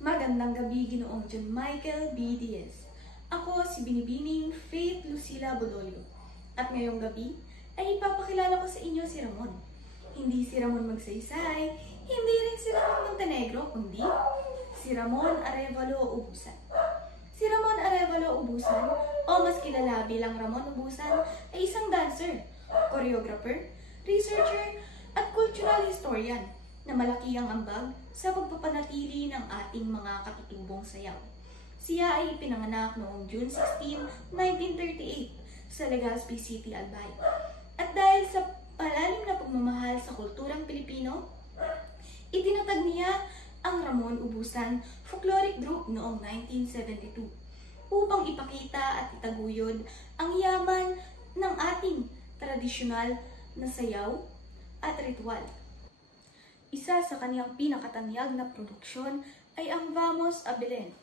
Magandang gabi, Ginoong John Michael B. Diaz. Ako si Binibining Faith Lucila Bodoyo. At ngayong gabi ay ipapakilala ko sa inyo si Ramon. Hindi si Ramon Magsaysay, hindi rin si Ramon Montenegro, kundi si Ramon Arevalo Ubusan. Si Ramon Arevalo Ubusan, o mas kilala bilang Ramon Ubusan, ay isang dancer, choreographer, researcher, at cultural historian na malaki ang ambag sa pagpapanatili ng ating mga katutubong sayaw. Siya ay ipinanganak noong June 16, 1938 sa Legazpi City, Albay. At dahil sa palalim na pagmamahal sa kulturang Pilipino, itinatag niya ang Ramon Ubusan Folkloric Group noong 1972 upang ipakita at itaguyod ang yaman ng ating tradisyonal na sayaw at ritual. Isa sa kaniyang pinakatanyag na produksyon ay ang Vamos a Belen,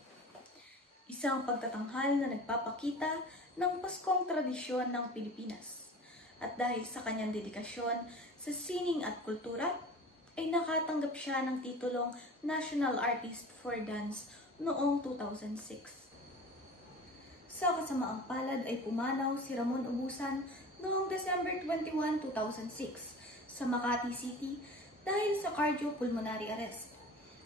isang pagtatanghal na nagpapakita ng Paskong tradisyon ng Pilipinas. At dahil sa kanyang dedikasyon sa sining at kultura, ay nakatanggap siya ng titulong National Artist for Dance noong 2006. Sa kasamaang palad ay pumanaw si Ramon Ubusan noong December 21, 2006 sa Makati City dahil sa cardiopulmonary arrest.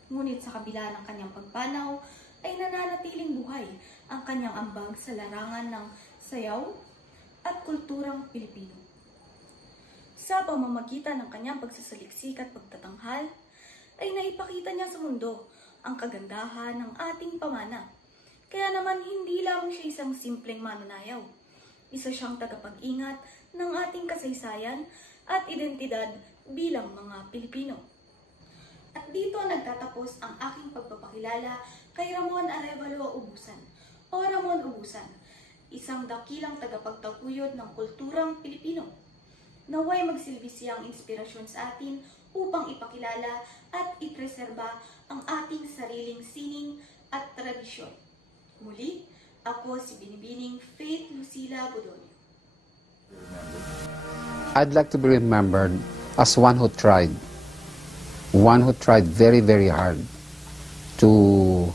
Ngunit sa kabila ng kanyang pagpanaw ay nananatiling buhay ang kanyang ambag sa larangan ng sayaw at kulturang Pilipino. Sa pamamagitan ng kanyang pagsasaliksik at pagtatanghal, ay naipakita niya sa mundo ang kagandahan ng ating pamana. Kaya naman hindi lamang siya isang simpleng mananayaw. Isa siyang tagapag-ingat ng ating kasaysayan at identidad bilang mga Pilipino. At dito nagtatapos ang aking pagpapakilala kay Ramon Arevalo Ubusan o Ramon Ubusan, isang dakilang tagapagtaguyod ng kulturang Pilipino. Naway magsilbi siyang inspirasyon sa atin upang ipakilala at ipreserba ang ating sariling sining at tradisyon. Muli, ako si Binibining Faith Lucila Bodoyo. I'd like to be remembered as one who tried very, very hard to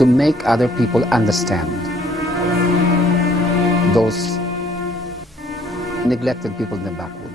make other people understand those neglected people in the backward.